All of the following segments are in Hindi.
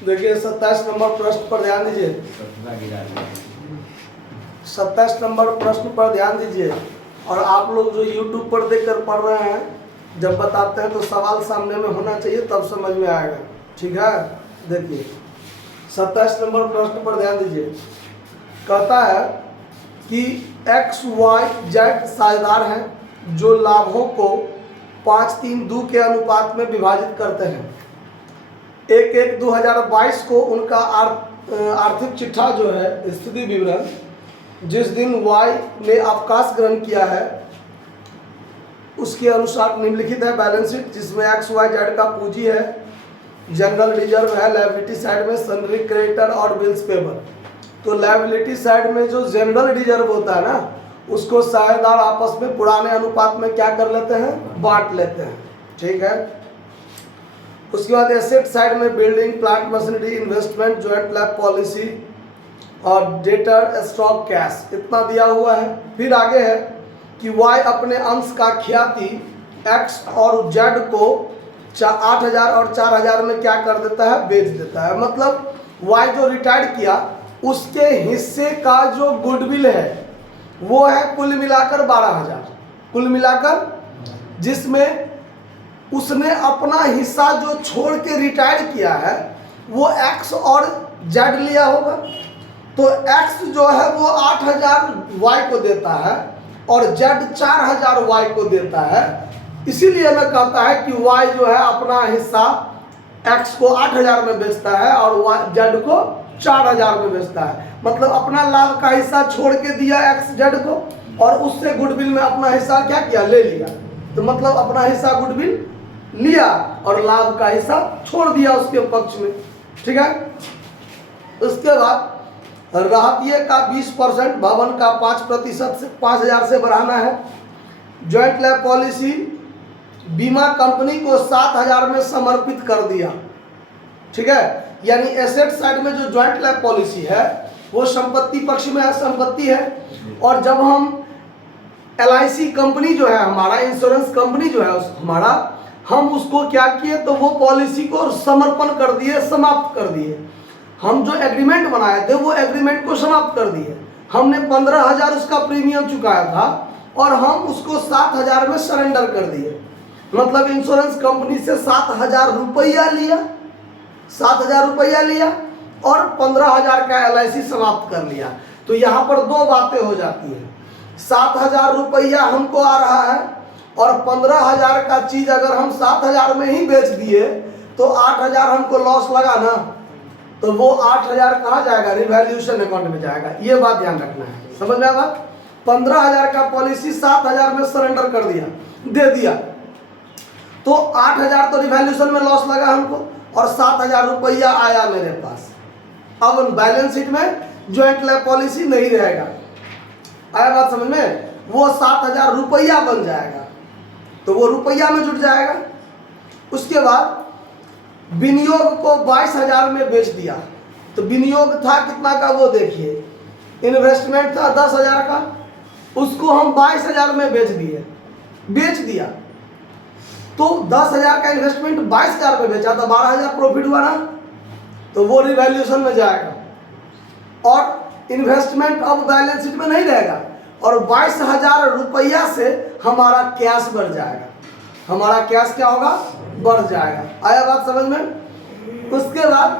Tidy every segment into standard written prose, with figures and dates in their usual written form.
देखिए 27 नंबर प्रश्न पर ध्यान दीजिए। 27 नंबर प्रश्न पर ध्यान दीजिए। और आप लोग जो YouTube पर देखकर पढ़ रहे हैं, जब बताते हैं तो सवाल सामने में होना चाहिए, तब समझ में आएगा। ठीक है, देखिए 27 नंबर प्रश्न पर ध्यान दीजिए। कहता है कि एक्स वाई जेड साझेदार हैं जो लाभों को 5-3-2 के अनुपात में विभाजित करते हैं। 1/1/2022 को उनका आर्थिक चिट्ठा जो है, स्थिति विवरण, जिस दिन वाई ने अवकाश ग्रहण किया है उसके अनुसार निम्नलिखित है। बैलेंस शीट जिसमें एक्स वाई जेड का पूंजी है, जनरल रिजर्व है, लायबिलिटी साइड में सन्ड्री क्रेडिटर और बिल्स पेबल। तो लायबिलिटी साइड में जो जनरल रिजर्व होता है ना, उसको साझेदार आपस में पुराने अनुपात में क्या कर लेते हैं, बांट लेते हैं। ठीक है, उसके बाद एसेट साइड में building, plant, machinery, investment, joint lab policy और डेटर, स्टॉक, कैश, इतना दिया हुआ है। फिर आगे है कि वाई अपने अंश का ख्याति एक्स और जेड को 8,000 और 4,000 में क्या कर देता है, बेच देता है। मतलब वाई जो रिटायर किया उसके हिस्से का जो गुडविल है वो है कुल मिलाकर 12,000, कुल मिलाकर, जिसमें उसने अपना हिस्सा जो छोड़ के रिटायर किया है वो एक्स और जेड लिया होगा। तो एक्स जो है वो 8,000 वाई को देता है और जेड 4,000 वाई को देता है। इसीलिए मैं कहता है कि वाई जो है अपना हिस्सा एक्स को 8,000 में बेचता है और जेड को 4,000 में बेचता है। मतलब अपना लाभ का हिस्सा छोड़ के दिया एक्स जेड को, और उससे गुडविल में अपना हिस्सा क्या किया, ले लिया। तो मतलब अपना हिस्सा गुडविल लिया और लाभ का हिस्सा छोड़ दिया उसके पक्ष में। ठीक है, उसके बाद राहतिये का 20%, भवन का 5% से 5,000 से बढ़ाना है। जॉइंट लैब पॉलिसी, बीमा कंपनी को 7,000 में समर्पित कर दिया। ठीक है, यानी एसेट साइड में जो जॉइंट लैब पॉलिसी है वो संपत्ति पक्ष में है, संपत्ति है। और जब हम LIC कंपनी जो है हमारा, इंश्योरेंस कंपनी जो है हमारा, हम उसको क्या किए, तो वो पॉलिसी को समर्पण कर दिए, समाप्त कर दिए। हम जो एग्रीमेंट बनाए थे वो एग्रीमेंट को समाप्त कर दिए। हमने 15,000 उसका प्रीमियम चुकाया था और हम उसको 7,000 में सरेंडर कर दिए। मतलब इंश्योरेंस कंपनी से 7,000 रुपया लिया, 7,000 रुपया लिया और 15,000 का LIC समाप्त कर लिया। तो यहाँ पर दो बातें हो जाती हैं, 7,000 रुपया हमको आ रहा है और 15,000 का चीज अगर हम 7,000 में ही बेच दिए तो 8,000 हमको लॉस लगा ना। तो वो 8,000 कहाँ जाएगा, रिवैल्यूएशन अकाउंट में जाएगा। ये बात ध्यान रखना है, समझ में आया। 15,000 का पॉलिसी 7,000 में सरेंडर कर दिया, दे दिया, तो 8,000 तो रिवैल्यूएशन में लॉस लगा हमको और 7,000 रुपया आया मेरे पास। अब बैलेंस शीट में जॉइंट लैब पॉलिसी नहीं रहेगा। आया बात समझ में, वो 7,000 रुपया बन जाएगा, तो वो रुपया में जुट जाएगा। उसके बाद विनियोग को 22,000 में बेच दिया। तो विनियोग था कितना का, वो देखिए, इन्वेस्टमेंट था 10,000 का, उसको हम 22,000 में बेच दिए, बेच दिया। तो 10,000 का इन्वेस्टमेंट 22,000 में बेचा तो 12,000 प्रॉफिट हुआ ना, तो वो रिवैल्यूएशन में जाएगा और इन्वेस्टमेंट अब बैलेंस शीट में नहीं रहेगा। और 22,000 रुपया से हमारा कैश बढ़ जाएगा, हमारा कैश क्या होगा, बढ़ जाएगा। आया बात समझ में। उसके बाद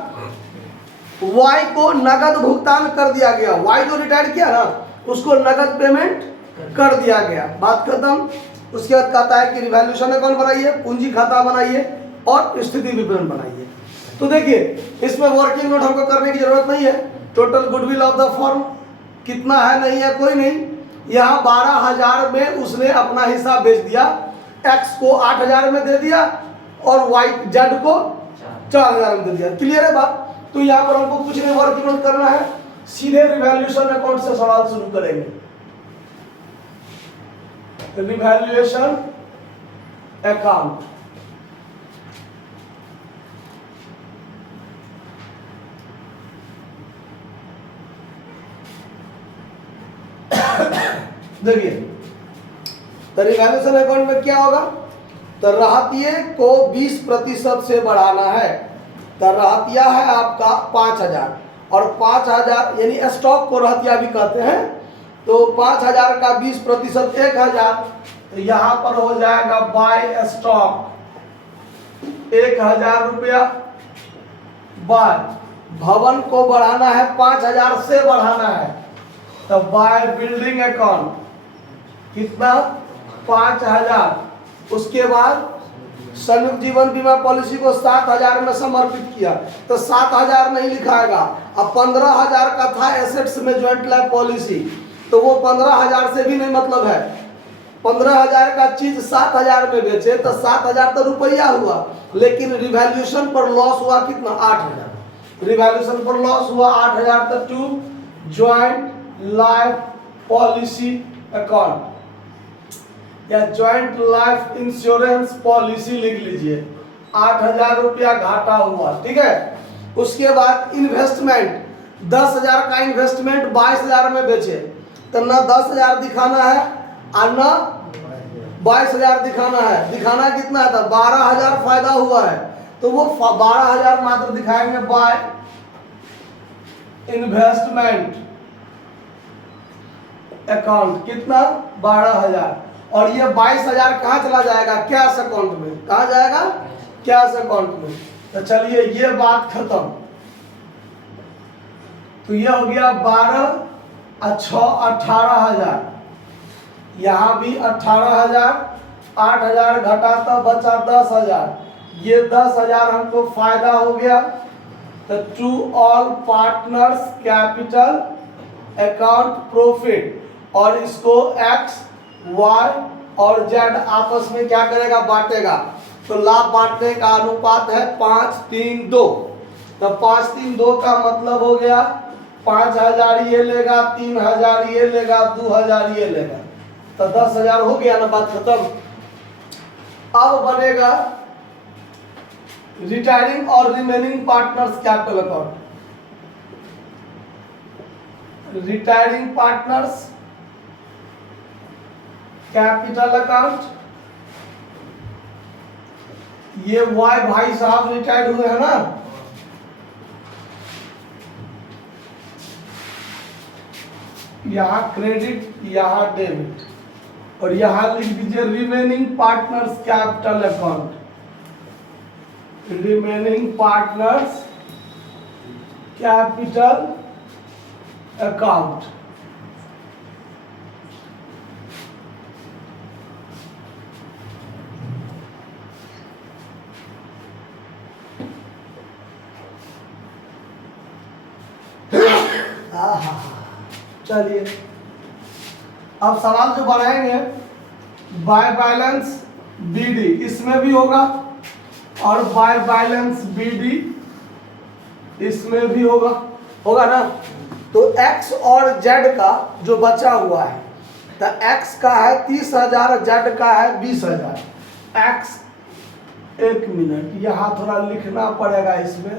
वाई को नगद भुगतान कर दिया गया। वाई जो रिटायर किया ना उसको नगद पेमेंट कर दिया गया, बात खत्म। उसके बाद कहता है कि रिवैल्यूएशन अकाउंट बनाइए, पूंजी खाता बनाइए और स्थिति विवरण बनाइए। तो देखिए इसमें वर्किंग नोट हमको करने की जरूरत नहीं है। Total goodwill of the firm कितना है, नहीं है, कोई नहीं। यहाँ 12,000 में उसने अपना हिस्सा बेच दिया, एक्स को 8,000 में दे दिया और वाई जेड को 4,000 में दे दिया। क्लियर है बात। तो यहाँ पर हमको कुछ नहीं वर्किंग नोट करना है, सीधे रिवैल्यूएशन अकाउंट से सवाल शुरू करेंगे। रिवैल्यूएशन अकाउंट, देखिए तो रिवैल्यूएशन अकाउंट में क्या होगा, तो राहतिये को 20% से बढ़ाना है। तो रहतिया है आपका 5000 और 5000 यानी स्टॉक को रहतिया भी कहते हैं। तो 5000 का 20% 1000, तो यहाँ पर हो जाएगा बाय स्टॉक 1000 रुपया, बाय भवन को बढ़ाना है 5000 से बढ़ाना है, तो बाय बिल्डिंग अकाउंट कितना 5000। उसके बाद संयुक्त जीवन बीमा पॉलिसी को 7000 में समर्पित किया, तो 7000 नहीं लिखाएगा। अब 15000 का था एसेट्स में ज्वाइंट लाइफ पॉलिसी, तो वो 15000 से भी नहीं मतलब है। 15000 का चीज 7000 में बेचे तो 7000 तो रुपया हुआ, लेकिन रिवैल्यूएशन पर लॉस हुआ कितना 8000। रिवैल्यूएशन पर लॉस हुआ 8000, तो to joint life policy account या ज्वाइंट लाइफ इंश्योरेंस पॉलिसी लिख लीजिए। 8000 रुपया घाटा हुआ, ठीक है। उसके बाद इन्वेस्टमेंट 10000 का इन्वेस्टमेंट 22000 में बेचे, तो ना 10000 दिखाना है और ना 22000 दिखाना है। दिखाना कितना था 12000 फायदा हुआ है, तो वो 12000 मात्र दिखाएंगे बाय इन्वेस्टमेंट अकाउंट कितना 12000। और ये 22000 कहाँ चला जाएगा कैश अकाउंट में, कहाँ जाएगा कैश अकाउंट में। तो चलिए ये बात खत्म। तो ये हो गया 12 और 6 18000, यहाँ भी 18000, 8000 घटा तो बचा 10000, ये 10000 हमको फायदा हो गया। तो to all partners capital account profit, और इसको एक्स वाई और जेड आपस में क्या करेगा बांटेगा। तो लाभ बांटने का अनुपात है 5-3-2। तो 5-3-2 का मतलब हो गया 5000 ये लेगा, 3000 ये लेगा, 2000 ये लेगा, तो 10000 हो गया ना, बात खत्म। अब बनेगा रिटायरिंग और remaining partners capital account. Retiring partners capital account, ये वाई भाई साहब रिटायर्ड हुए हैं ना, यहां क्रेडिट यहां डेबिट, और यहां लिख दीजिए remaining partners capital account. Remaining partners capital account. चलिए अब सवाल जो बनाएंगे बाय बैलेंस बीडी, इसमें भी होगा, और बाय बैलेंस बीडी इसमें भी होगा ना। तो एक्स और जेड का जो बचा हुआ है, तो एक्स का है 30,000, जेड का है 20,000। एक्स, एक मिनट यहाँ थोड़ा लिखना पड़ेगा इसमें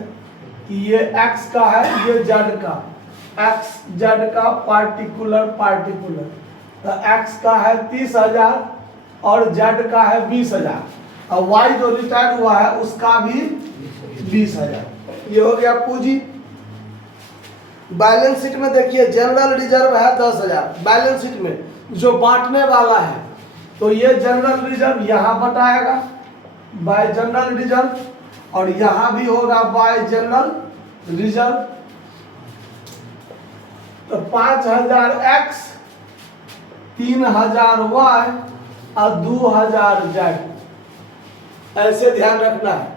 कि ये एक्स का है, ये जेड का, एक्स जेड का पार्टिकुलर, तो एक्स का है 30,000 और जेड का है 20,000, और वाई जो रिटायर्ड हुआ है उसका भी 20,000। ये हो गया पूंजी। बैलेंस शीट में देखिए जनरल रिजर्व है 10,000, बैलेंस शीट में जो बांटने वाला है, तो ये जनरल रिजर्व यहाँ बताएगा बाय जनरल रिजर्व, और यहाँ भी होगा बाय जनरल रिजर्व। तो 5000 एक्स, 3000 वाई और 2000 जेड, ऐसे ध्यान रखना है,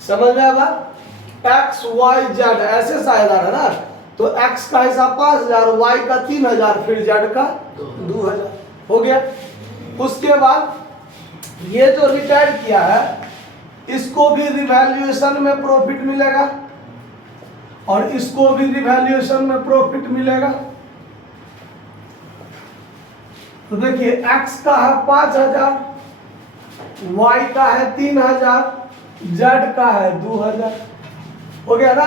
समझ में आएगा। एक्स वाई जेड ऐसे साझेदार है ना, तो एक्स का हिसाब 5000, वाई का 3000, फिर जेड का 2000 हो गया। उसके बाद ये जो रिटायर किया है इसको भी रिवैल्यूएशन में प्रॉफिट मिलेगा, और इसको भी रिवैल्यूएशन में प्रॉफिट मिलेगा। तो देखिए x का है 5000, y का है 3000, z का है 2000, हो गया ना।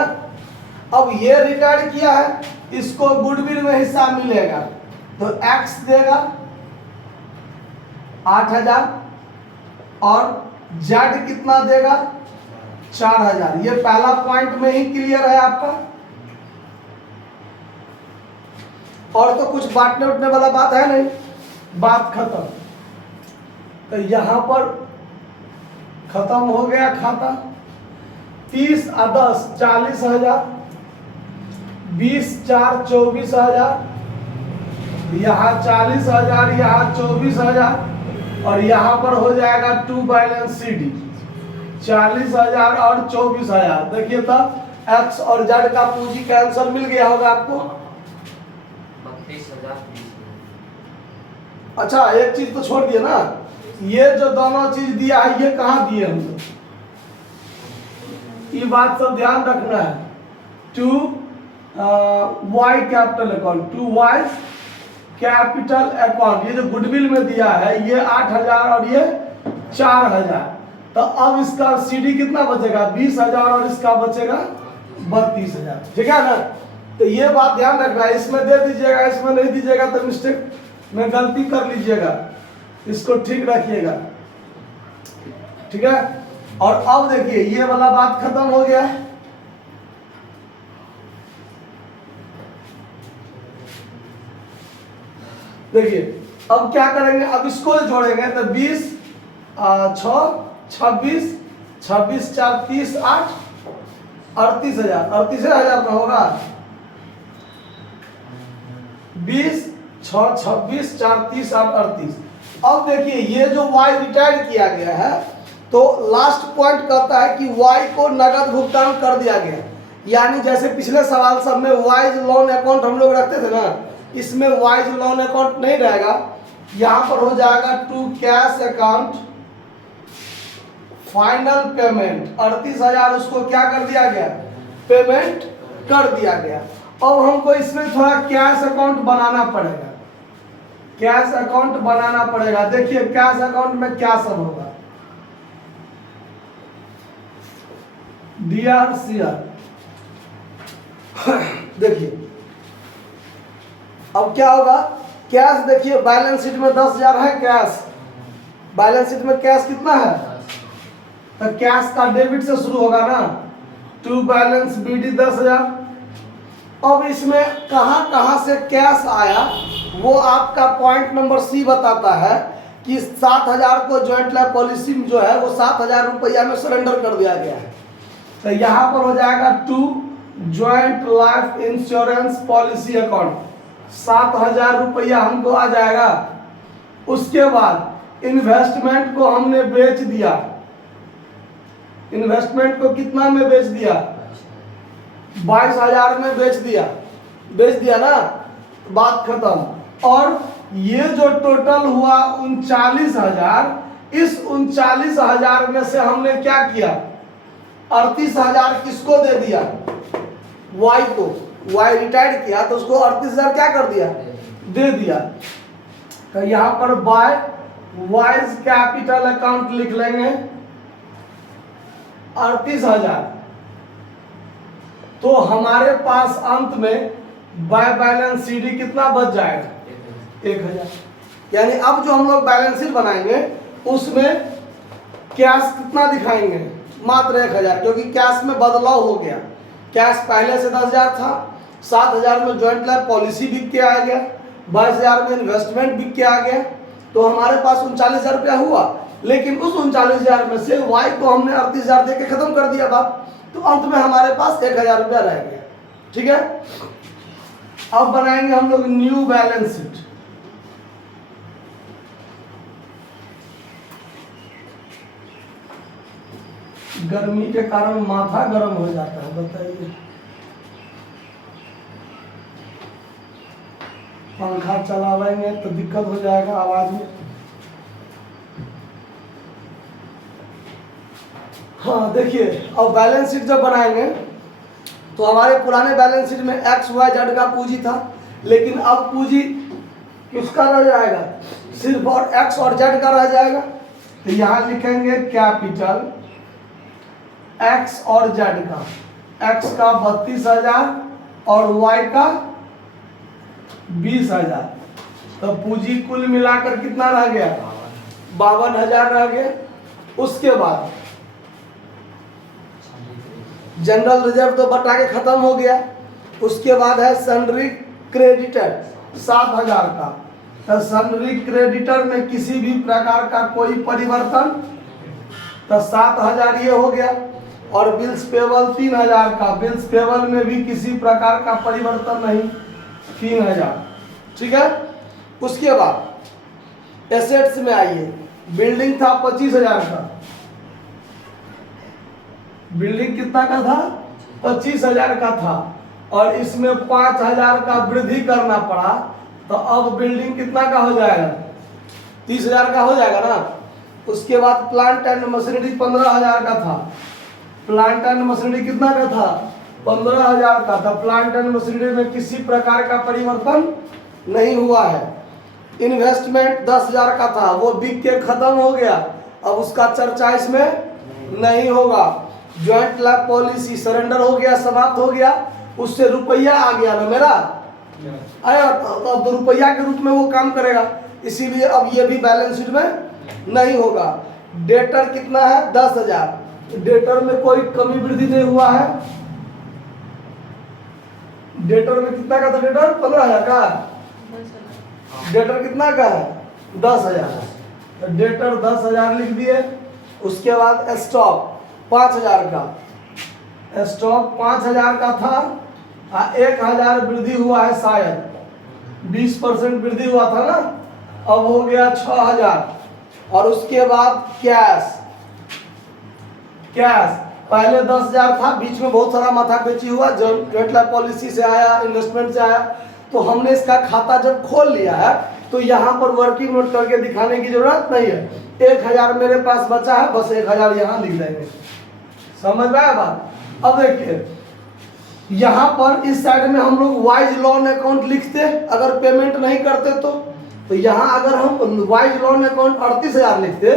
अब ये रिटायर किया है, इसको गुडविल में हिस्सा मिलेगा, तो x देगा 8000 और z कितना देगा 4000। ये पहला पॉइंट में ही क्लियर है आपका। और तो कुछ बांटने उठने वाला बात है नहीं, बात खत्म। तो यहां पर खत्म हो गया खाता। 30 और 10 40,000, 20 4 24,000, यहाँ 40,000, यहाँ 24,000 और यहाँ पर हो जाएगा टू बैलेंस CD 40,000 और 24,000। देखिए तब एक्स और जेड का पूंजी का आंसर मिल गया होगा आपको। 32,000। अच्छा एक चीज तो छोड़ दिए ना, ये जो दोनों चीज दिया है ये कहाँ दिए हम लोग, ये बात सब ध्यान रखना है। To Y capital account, to Y capital account, ये जो गुडविल में दिया है ये 8,000 और ये 4,000। तो अब इसका CD कितना बचेगा 20,000 और इसका बचेगा 32,000। ठीक है ना। तो ये बात ध्यान रखना है, इसमें दे दीजिएगा, इसमें नहीं दीजिएगा तो मिस्टेक में गलती कर लीजिएगा, इसको ठीक रखिएगा। ठीक है। और अब देखिए ये वाला बात खत्म हो गया। देखिए अब क्या करेंगे, अब इसको जोड़ेंगे तो 20 6 26 26 4 30 8 38,000, 38,000 का होगा। 20 6 26 4 30 8 38। अब देखिए ये जो y रिटायर्ड किया गया है तो लास्ट पॉइंट कहता है कि y को नगद भुगतान कर दिया गया। यानी जैसे पिछले सवाल सब में वाइज लोन अकाउंट हम लोग रखते थे ना, इसमें वाइज लोन अकाउंट नहीं रहेगा। यहाँ पर हो जाएगा to cash account final payment 38,000 उसको क्या कर दिया गया, पेमेंट कर दिया गया। अब हमको इसमें थोड़ा कैश अकाउंट बनाना पड़ेगा, कैश अकाउंट बनाना पड़ेगा। देखिए कैश अकाउंट में क्या सब होगा, DRCR। देखिए अब क्या होगा, कैश देखिए बैलेंस शीट में 10,000 है कैश, बैलेंस शीट में कैश कितना है, तो कैश का डेबिट से शुरू होगा ना, टू बैलेंस BD 10,000। अब इसमें कहां कहां से कैश आया वो आपका पॉइंट नंबर C बताता है कि 7,000 को ज्वाइंट लाइफ पॉलिसी जो है वो 7,000 रुपया में सरेंडर कर दिया गया है। तो यहाँ पर हो जाएगा to joint life insurance policy account 7,000 रुपया हमको आ जाएगा। उसके बाद इन्वेस्टमेंट को हमने बेच दिया, इन्वेस्टमेंट को कितना में बेच दिया, 22,000 में बेच दिया ना, बात खत्म। और ये जो टोटल हुआ 39,000, इस 39,000 में से हमने क्या किया, 38,000 किसको दे दिया, वाई को, वाई रिटायर्ड किया तो उसको 38,000 क्या कर दिया, दे दिया। तो यहां पर बाय वाइज कैपिटल अकाउंट लिख लेंगे 38,000। तो हमारे पास अंत में बाय बैलेंस CD कितना बच जाएगा, 1,000। यानी अब जो हम लोग बैलेंस शीट बनाएंगे उसमें कैश कितना दिखाएंगे, मात्र 1,000, क्योंकि कैश में बदलाव हो गया। कैश पहले से 10,000 था, 7,000 में ज्वाइंट लाइफ पॉलिसी बिक के आ गया, 22,000 में इन्वेस्टमेंट बिक के आ गया, तो हमारे पास 39,000 रुपया हुआ। लेकिन उस 39,000 में से वाई को हमने 38,000 दे के खत्म कर दिया बात, तो अंत में हमारे पास 1,000 रुपया रह गया। ठीक है। अब बनाएंगे हम लोग न्यू बैलेंस शीट। गर्मी के कारण माथा गर्म हो जाता है, बताइए। पंखा चलावेंगे तो दिक्कत हो जाएगा आवाज में। हाँ देखिए अब बैलेंस शीट जब बनाएंगे तो हमारे पुराने बैलेंस शीट में XYZ का पूंजी था, लेकिन अब पूंजी किसका रह जाएगा, सिर्फ और X और Z का रह जाएगा। तो यहाँ लिखेंगे कैपिटल X और Z का, X का 32,000 और Y का 20,000। तो पूंजी कुल मिलाकर कितना रह गया, 52,000 रह गया। उसके बाद जनरल रिजर्व तो बटा के खत्म हो गया। उसके बाद है सन्ड्री क्रेडिटर 7,000 का। तो सन्ड्री क्रेडिटर में किसी भी प्रकार का कोई परिवर्तन, तो 7,000 ये हो गया। और बिल्स पेबल 3,000 का, बिल्स पेबल में भी किसी प्रकार का परिवर्तन नहीं, 3,000। ठीक है। उसके बाद एसेट्स में आइए, बिल्डिंग था 25,000 का, बिल्डिंग कितना का था, 25,000 का था, और इसमें 5,000 का वृद्धि करना पड़ा, तो अब बिल्डिंग कितना का हो जाएगा, 30,000 का हो जाएगा ना। उसके बाद प्लांट एंड मशीनरी 15,000 का था, प्लांट एंड मशीनरी कितना का था, 15,000 का था। प्लांट एंड मशीनरी में किसी प्रकार का परिवर्तन नहीं हुआ है। इन्वेस्टमेंट 10,000 का था, वो बिक के खत्म हो गया, अब उसका चर्चा इसमें नहीं होगा। ज्वाइंट लाइफ पॉलिसी सरेंडर हो गया, समाप्त हो गया, उससे रुपया आ गया ना मेरा, आया, तो अब रुपया के रूप में वो काम करेगा, इसीलिए अब ये भी बैलेंस शीट में नहीं होगा। डेटर कितना है, 10,000, डेटर में कोई कमी वृद्धि नहीं हुआ है। डेटर में कितना का था, डेटर 15,000 का, डेटर कितना का है, 10,000, डेटर 10,000 लिख दिए। उसके बाद स्टॉक 5,000 का, स्टॉक 5,000 का था, 1,000 वृद्धि हुआ है, शायद 20% वृद्धि हुआ था ना, अब हो गया 6,000। और उसके बाद कैश, कैश पहले 10,000 था, बीच में बहुत सारा माथापच्ची हुआ, जब ज्वाइंट लाइफ पॉलिसी से आया, इन्वेस्टमेंट से आया, तो हमने इसका खाता जब खोल लिया है तो यहाँ पर वर्किंग नोट करके दिखाने की जरूरत नहीं है। 1,000 मेरे पास बचा है, बस 1,000 यहाँ लिख देंगे। समझ में आया बात। अब देखिए यहाँ पर इस साइड में हम लोग वाइज लोन अकाउंट लिखते, अगर पेमेंट नहीं करते तो यहाँ अगर हम वाइज लोन अकाउंट 38,000 लिखते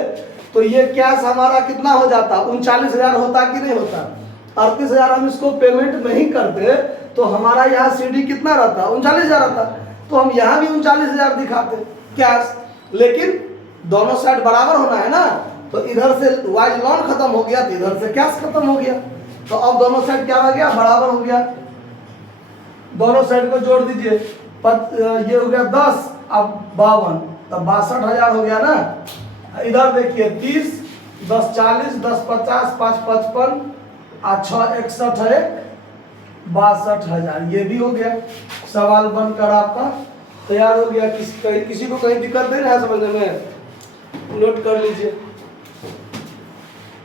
तो ये कैश हमारा कितना हो जाता, 39,000 होता कि नहीं होता। 38,000 हम इसको पेमेंट नहीं करते तो हमारा यहाँ सीडी कितना रहता, 39,000 रहता, तो हम यहाँ भी 39,000 दिखाते कैश। लेकिन दोनों साइड बराबर होना है ना, तो इधर से वाइज लोन खत्म हो गया तो इधर से कैश खत्म हो गया, तो अब दोनों साइड क्या हो गया, बराबर हो गया। दोनों साइड को जोड़ दीजिए, ये हो गया 10, अब 52, तब 62,000 हो गया ना। इधर देखिए 30, 10 40, 10 50, 5 55, 6 61 है, 62,000, ये भी हो गया। सवाल बनकर आपका तैयार हो गया। किसी को कहीं दिक्कत नहीं है समझने में, नोट कर लीजिए।